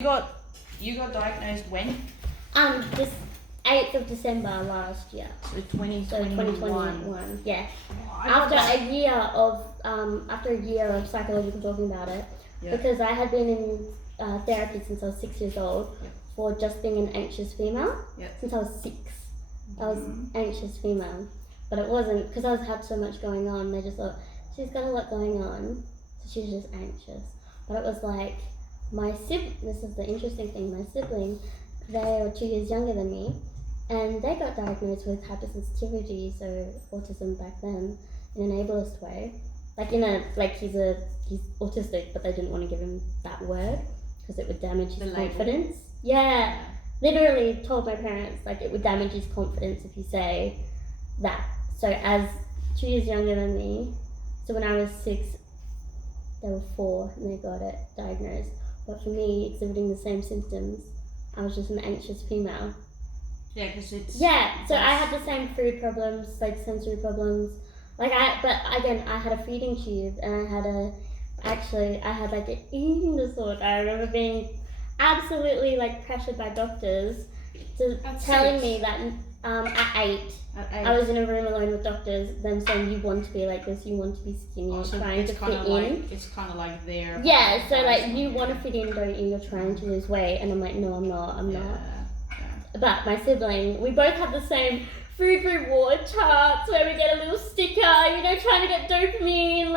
You got diagnosed when? This 8th of December last year. So 2021. 2021. Yeah. After a year of psychological talking about it, because I had been in therapy since I was 6 years old for just being an anxious female. Since I was 6, I was anxious female, but it wasn't because I had so much going on. They just thought she's got a lot going on, so she's just anxious. But it was like this is the interesting thing. My sibling, they were 2 years younger than me, and they got diagnosed with hypersensitivity, so autism back then, in an ableist way. He's autistic, but they didn't want to give him that word because it would damage his confidence. Yeah, literally told my parents it would damage his confidence if you say that. So as 2 years younger than me, so when I was 6, they were 4 and they got it diagnosed. But for me, exhibiting the same symptoms, I was just an anxious female. Yeah, because it's... Yeah, so I had the same food problems, sensory problems. But again, I had a feeding tube and I had an eating disorder. I remember being absolutely pressured by doctors telling me that at 8, I was in a room alone with doctors, them saying you want to be like this, you want to be skinny, so trying to fit in. It's kind of like their... Yeah, so you want to fit in, don't you? You're trying to lose weight. And I'm like, no, I'm not. Yeah. But my sibling, we both had the same food reward charts where we get a little sticker, trying to get dopamine,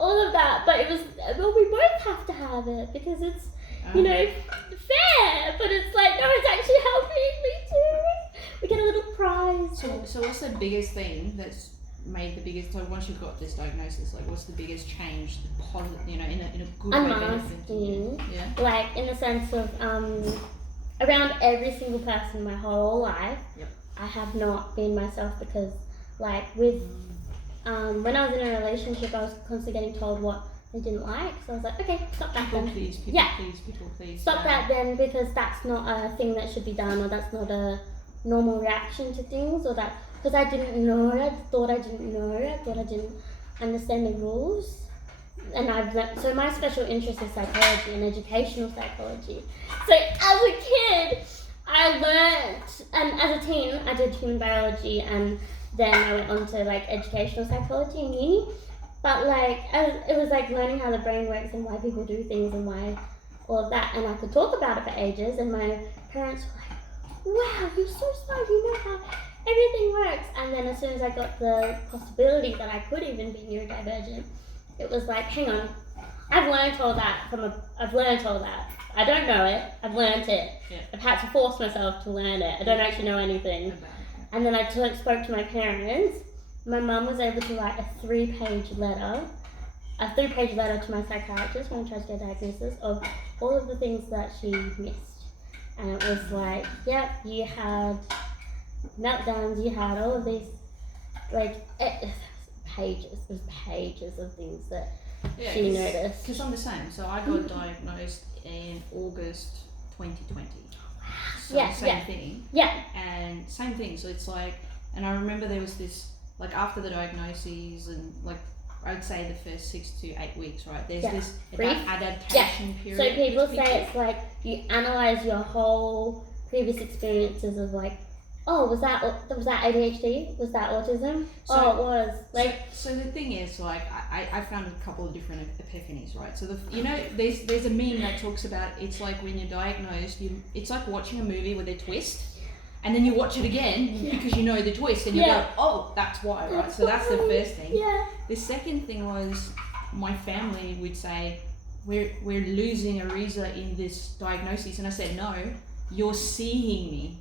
all of that. But it was, we both have to have it because it's, fair. But it's no, it's actually helping me too. We get a little prize. So what's the biggest thing that's made the biggest, once you've got this diagnosis, what's the biggest change, in a good way? Unmasking. Yeah. In the sense of, around every single person in my whole life, I have not been myself because, when I was in a relationship, I was constantly getting told what they didn't like. So I was like, okay, stop that then. People please. Stop that then, because that's not a thing that should be done, or that's not a normal reaction to things, or that, because I didn't know, I thought I didn't understand the rules. And so my special interest is psychology and educational psychology. So as a kid, I learned, and as a teen, I did human biology, and then I went on to educational psychology in uni. But it was learning how the brain works and why people do things and why all of that. And I could talk about it for ages, and my parents were like, wow, you're so smart, you know how everything works. And then as soon as I got the possibility that I could even be neurodivergent, it was hang on, I've learned all that. I don't know it, I've learned it. Yeah. I've had to force myself to learn it. I don't actually know anything. And then I spoke to my parents. My mum was able to write a 3-page letter to my psychiatrist when I tried to get a diagnosis of all of the things that she missed. And it was you had meltdowns, you had all of these, pages of things that she noticed. Because I'm the same. So I got diagnosed in August 2020. So same thing. Yeah. And same thing. So it's and I remember there was this, after the diagnoses and I'd say the first 6 to 8 weeks, right? There's this adaptation period. So people say it's you analyze your whole previous experiences of was that ADHD? Was that autism? It was. So the thing is, I found a couple of different epiphanies, right? So there's a meme that talks about, it's when you're diagnosed, it's like watching a movie with a twist, and then you watch it again because you know the twist, and you go, oh, that's why, right? So that's the first thing. Yeah. The second thing was, my family would say, we're losing Ariza in this diagnosis, and I said, no, you're seeing me.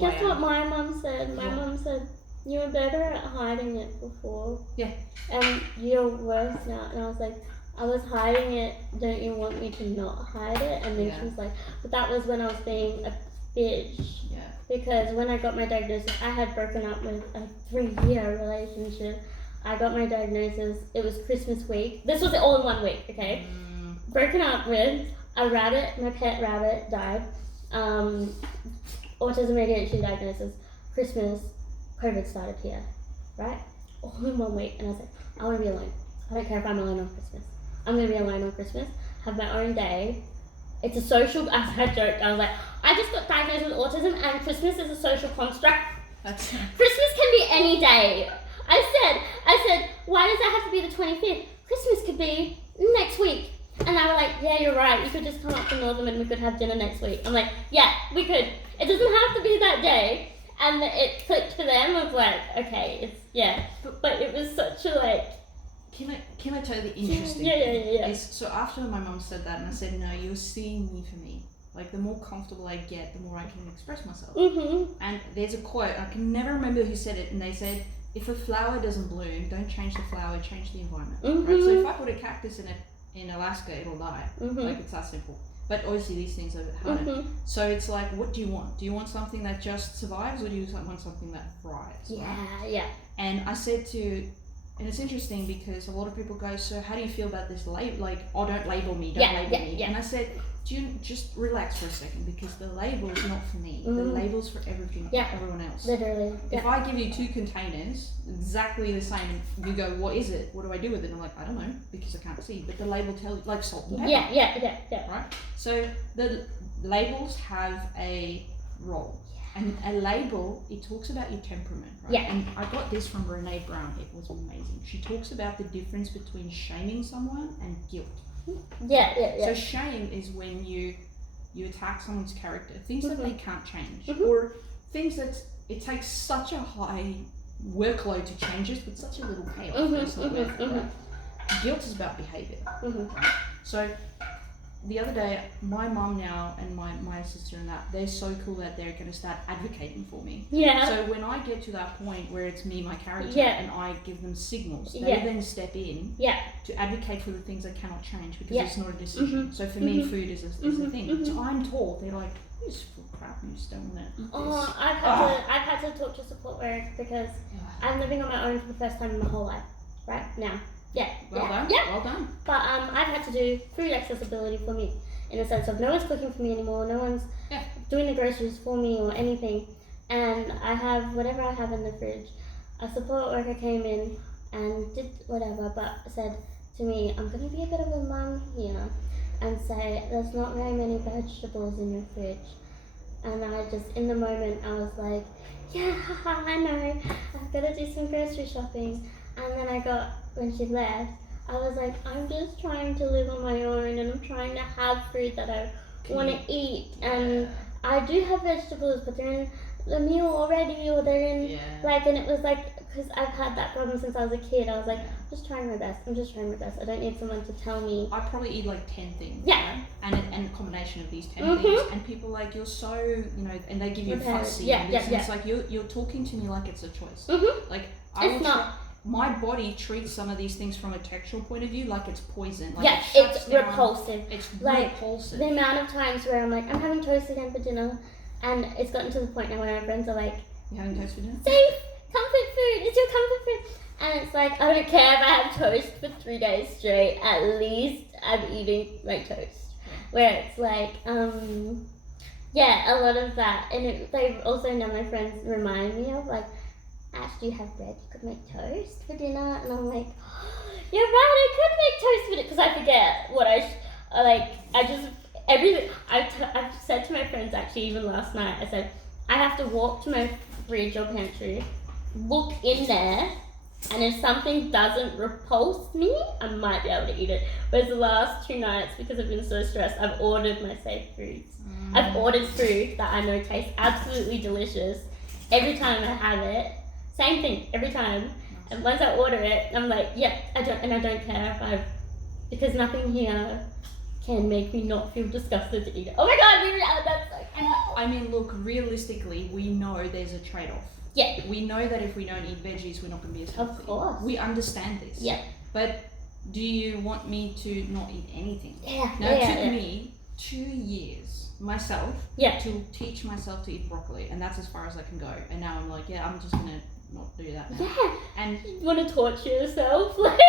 Guess what my mum said? My mum said, you were better at hiding it before. Yeah. And you're worse now. And I was like, I was hiding it. Don't you want me to not hide it? And then she was like, but that was when I was being a bitch. Yeah. Because when I got my diagnosis, I had broken up with a 3-year relationship. I got my diagnosis. It was Christmas week. This was all in 1 week, okay? Broken up with a rabbit. My pet rabbit died. Autism, ADHD diagnosis, Christmas, COVID started here, right? All in 1 week. And I was like, I want to be alone. I don't care if I'm alone on Christmas. I'm going to be alone on Christmas, have my own day. it's a social, as I joked, I was like, I just got diagnosed with autism and Christmas is a social construct. That's Christmas can be any day. I said, why does that have to be the 25th? Christmas could be next week. And they were like, yeah, you're right. You could just come up to Northern and we could have dinner next week. I'm like, yeah, we could. It doesn't have to be that day. And it clicked for them of like, okay, it's, yeah. But it was such a like... Can I tell you the interesting Yeah. is, so after my mum said that and I said, no, you're seeing me for me. Like the more comfortable I get, the more I can express myself. Mm-hmm. And there's a quote, I can never remember who said it, and they said, if a flower doesn't bloom, don't change the flower, change the environment. Mm-hmm. Right? So if I put a cactus in Alaska, it'll die. Mm-hmm. Like it's that simple. But obviously these things are a bit harder. Mm-hmm. So it's like, what do you want? Do you want something that just survives, or do you want something that thrives? Yeah. And I said and it's interesting because a lot of people go, so how do you feel about this label? Like, oh, don't label me, don't label me. Yeah. And I said, do you just relax for a second, because the label is not for me. The label's for everyone else. Literally. If I give you 2 containers, exactly the same, and you go, what is it? What do I do with it? And I'm like, I don't know, because I can't see. But the label tells you, like salt and pepper. Yeah. Right? So the labels have a role. And a label, it talks about your temperament, right? Yeah. And I got this from Brene Brown. It was amazing. She talks about the difference between shaming someone and guilt. Yeah. So shame is when you attack someone's character, things that they can't change, Mm-hmm. or things that it takes such a high workload to change it with such a little payoff. It's not worth it, right? Guilt is about behavior. Right? So the other day, my mum now and my sister and that, they're so cool that they're going to start advocating for me. Yeah. So when I get to that point where it's me, my character, Yeah. and I give them signals, they Yeah. then step in Yeah. to advocate for the things I cannot change, because Yeah. it's not a decision. So for me, food is a thing. So I'm tall. They're like, you just full crap. You just don't want to eat Oh, this. I've had to talk to support work because I'm living on my own for the first time in my whole life. Right now. Yeah. Well done. Yeah. Well done. But I've had to do food accessibility for me, in the sense of no one's cooking for me anymore, no one's doing the groceries for me or anything, and I have whatever I have in the fridge. A support worker came in and did whatever, but said to me, I'm going to be a bit of a mum here and say there's not very many vegetables in your fridge. And I just, in the moment, I was like, yeah, haha, I know, I've got to do some grocery shopping. And then when she left, I was like, I'm just trying to live on my own, and I'm trying to have food that I want to eat. And I do have vegetables, but they're in the meal already, or they're in, and it was like, because I've had that problem since I was a kid. I was like, I'm just trying my best. I don't need someone to tell me. I probably eat like 10 things. Yeah. Right? And a combination of these 10 things. And people are like, you're so, and they give you fussy. And it's like, you're talking to me like it's a choice. Like, It's not. My body treats some of these things from a textual point of view like it's poison. Like it's repulsive. It's like, repulsive. The amount of times where I'm like, I'm having toast again for dinner, and it's gotten to the point now where my friends are like, you having toast for dinner? Safe, comfort food, it's your comfort food. And it's like, I don't care if I have toast for 3 days straight, at least I'm eating my toast. Where it's like, a lot of that. And they also, now my friends remind me of like, Ash, do you have bread? You could make toast for dinner. And I'm like, you're right, I could make toast for dinner. Because I forget what I've said to my friends actually, even last night, I said, I have to walk to my fridge or pantry, look in there, and if something doesn't repulse me, I might be able to eat it. Whereas the last 2 nights, because I've been so stressed, I've ordered my safe foods. I've ordered food that I know tastes absolutely delicious. Every time I have it, same thing, every time. And once I order it, I'm like, I don't care because nothing here can make me not feel disgusted to eat it. Oh my god, that's so cool. I mean, look, realistically, we know there's a trade-off. Yeah. We know that if we don't eat veggies, we're not going to be as healthy. Of course. We understand this. Yeah. But do you want me to not eat anything? Yeah. Now, it took me 2 years myself to teach myself to eat broccoli, and that's as far as I can go. And now I'm like, I'm just going to not do that now. Yeah. And you want to torture yourself? Like.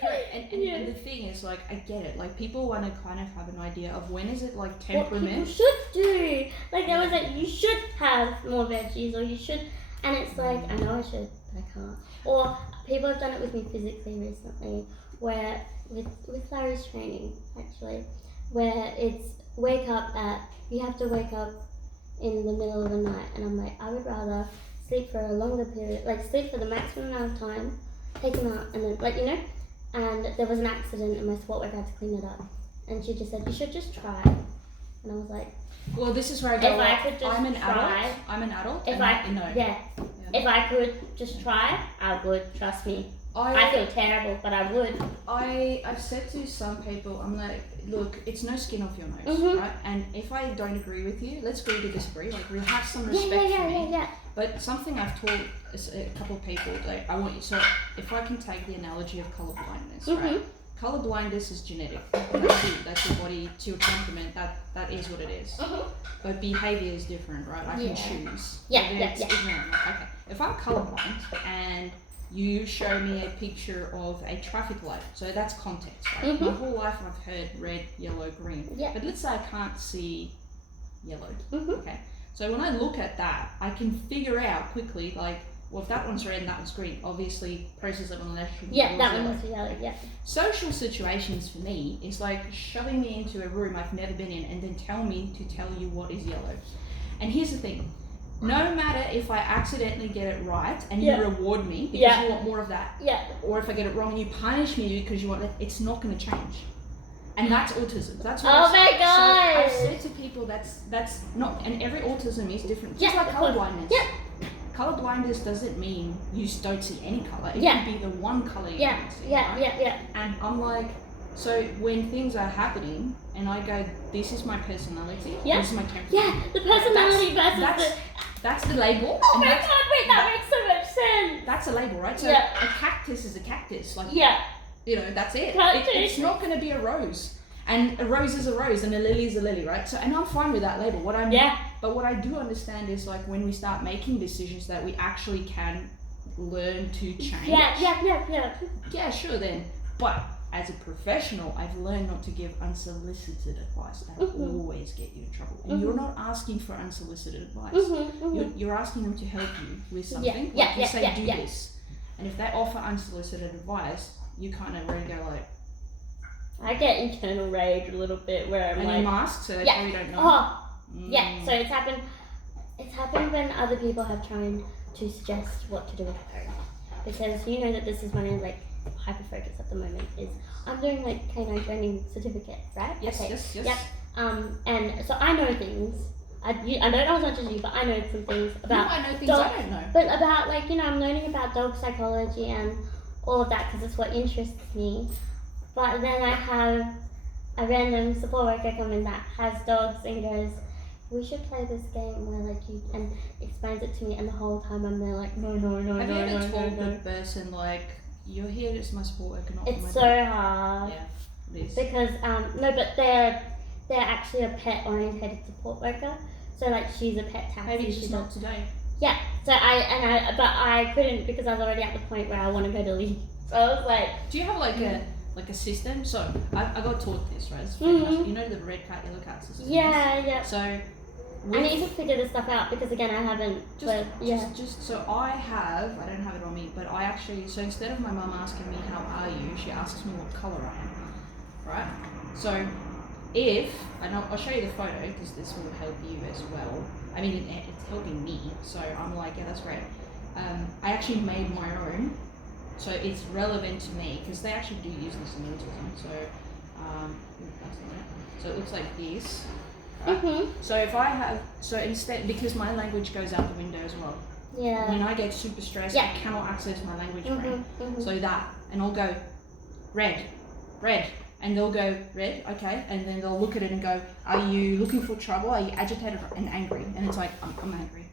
Correct. And the thing is, like, I get it. Like, people want to kind of have an idea of when is it, like, temperament. What people should do. Like, there was like, you should have more veggies, or you should. And it's like, I know I should, but I can't. Or people have done it with me physically recently, where with Larry's training, actually, where it's you have to wake up in the middle of the night, and I'm like, I would rather sleep for a longer period, like sleep for the maximum amount of time, take him out, and then, like, you know, and there was an accident and my support worker had to clean it up, and she just said, you should just try, and I was like, well, this is where I go, if I could just I'm an try, adult, if if I could just try, I would, trust me. I feel terrible, but I would. I've said to some people, I'm like, look, it's no skin off your nose, right? And if I don't agree with you, let's agree to disagree. Like, we have some respect for me. Yeah. But something I've taught a couple of people, like, I want you. So if I can take the analogy of color blindness, right? Color blindness is genetic. That's your body, to your temperament. That is what it is. But behavior is different, right? I can choose. It's ignorant. Okay. If I'm colorblind and you show me a picture of a traffic light, so that's context, right? My whole life I've heard red, yellow, green. But let's say I can't see yellow. Okay. So when I look at that, I can figure out quickly, like, well, if that one's red and that one's green, obviously process of elimination. That one was yellow. Social situations for me is like shoving me into a room I've never been in and then tell me to tell you what is yellow. And here's the thing. No matter if I accidentally get it right and you reward me because you want more of that, or if I get it wrong and you punish me because you want it, it's not going to change. And that's autism. That's what my god! So I've said to people that's not, and every autism is different. Just like color blindness. Color blindness doesn't mean you don't see any color. It can be the one color you can see. And I'm like, so when things are happening and I go, this is my personality, this is my temperament. The personality versus that's the label. Oh my god, wait, that makes so much sense. That's a label, right? So a cactus is a cactus. Like, you know, that's it. It's not going to be a rose. And a rose is a rose and a lily is a lily, right? So, and I'm fine with that label. But what I do understand is, like, when we start making decisions that we actually can learn to change. Yeah, sure then. But as a professional, I've learned not to give unsolicited advice. That will always get you in trouble. And you're not asking for unsolicited advice. You're asking them to help you with something. You say, do this. And if they offer unsolicited advice, you kind of really go like... I get internal rage a little bit where I'm like... you mask, so they probably don't know. So it's happened when other people have tried to suggest what to do with her. Because you know that this is one of, like, hyper focus at the moment is I'm doing like canine training certificate, right? Yes. And so I know things. I don't know as much as you, but I know some things about. I know things dogs, I don't know. But about, like, you know, I'm learning about dog psychology and all of that because it's what interests me. But then I have a random support worker come in that has dogs and goes, we should play this game where, like, you, and explains it to me, and the whole time I'm there like, no. Have you ever told the person, like, you're here as my support worker, not it's my so dog? hard. Yeah, it is. Because no, but they're actually a pet orientated support worker. So, like, she's a pet taxi. Maybe she's not today. Yeah. So but I couldn't because I was already at the point where I want to go to leave. So I was like, do you have like a system? So I got taught this, right? You know the red cat, yellow cat system. Yeah. So I need to figure this stuff out because, again, I haven't. So I don't have it on me, but I actually, so instead of my mum asking me how are you, she asks me what colour I am, right? So and I'll show you the photo because this will help you as well. I mean, it's helping me, so I'm like, yeah, that's great. I actually made my own, so it's relevant to me because they actually do use this in autism. So, so it looks like this. Right? So if I have, instead, because my language goes out the window as well. Yeah. When I get super stressed, I cannot access my language brain. So that, and I'll go, red, and they'll go, red, okay, and then they'll look at it and go, are you looking for trouble? Are you agitated and angry? And it's like, I'm angry.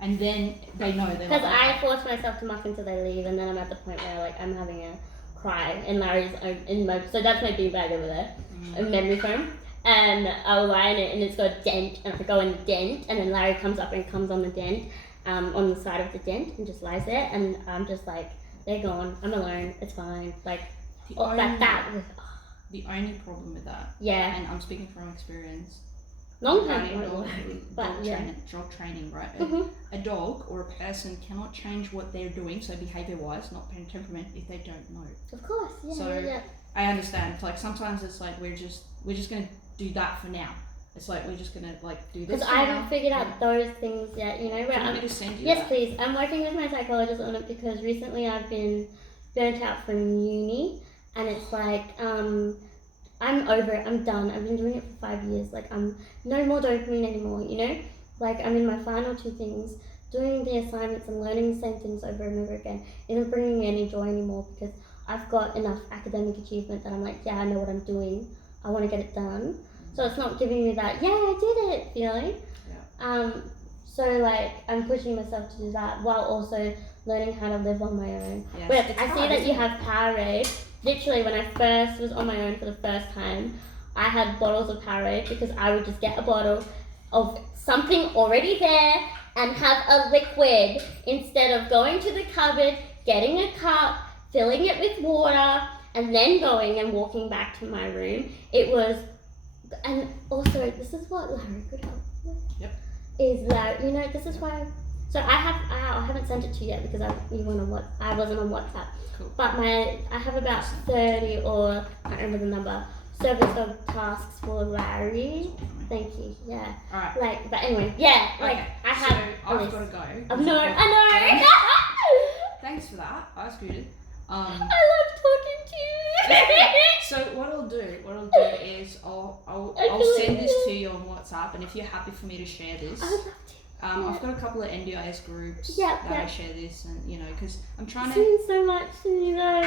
And then they know they're because I force myself to muck until they leave, and then I'm at the point where, like, I'm having a cry, and Larry's in my, so that's my beanbag over there, a memory foam. And I'll lie in it and it's got a dent, and I go in the dent, and then Larry comes up and comes on the dent, on the side of the dent, and just lies there, and I'm just like, they're gone, I'm alone, it's fine, like, the only problem with that, and I'm speaking from experience, long time dog training, right? A dog or a person cannot change what they're doing, so behavior-wise, not temperament, if they don't know. Of course, I understand. Like sometimes it's like we're just gonna do that for now. It's like we're just gonna like do this. Because I haven't figured out those things yet, you know. Do you want me to send you Yes, that? please. I'm working with my psychologist on it because recently I've been burnt out from uni, and it's like I'm over it. I'm done. I've been doing it for 5 years. Like I'm no more dopamine anymore, you know. Like I'm in my final 2 things. Doing the assignments and learning the same things over and over again isn't bringing me any joy anymore because I've got enough academic achievement that I'm like, yeah, I know what I'm doing. I want to get it done. So it's not giving me that, yeah, I did it feeling. Yeah. So like I'm pushing myself to do that while also learning how to live on my own. Yes, But it's I see hard, that you isn't it? have Powerade. Literally, when I first was on my own for the first time, I had bottles of Powerade because I would just get a bottle of something already there and have a liquid instead of going to the cupboard, getting a cup, filling it with water, and then going and walking back to my room. It was, and also this is what Larry could help with. Yep. Is that, you know, this is why. So I haven't sent it to you yet because I wasn't on WhatsApp. Cool. But I have about 30 or I can't remember the number service dog tasks for Larry. Thank you. Yeah. All right. Like, but anyway, yeah. Like Okay. I So have. I've got to go. No, I know. Thanks for that. That's good. I love talking to you. So what I'll do is I'll send this to you on WhatsApp, and if you're happy for me to share this, I would love to. I've got a couple of NDIS groups Yeah, that I share this, and you know, because I'm trying It to. means so much to me though.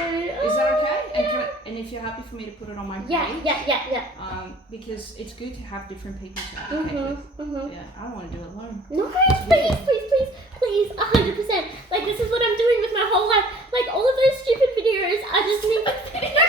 Is that okay? And, Yeah. and if you're happy for me to put it on my page, Yeah. because it's good to have different people to advocate with. Yeah, I don't want to do it alone. No, please, 100%. Like this is what I'm doing with my whole life. Like all of those stupid videos, I just need. Okay, no.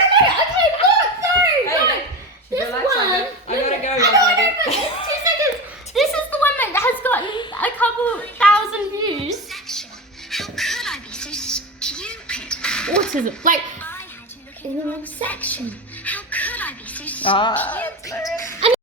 This Relax, one. I gotta go. I know, but it's 2 seconds. This is the one that has gotten a couple thousand views. Section. How could I be so stupid? Autism. Like, I had to look in the wrong section. How could I be so stupid?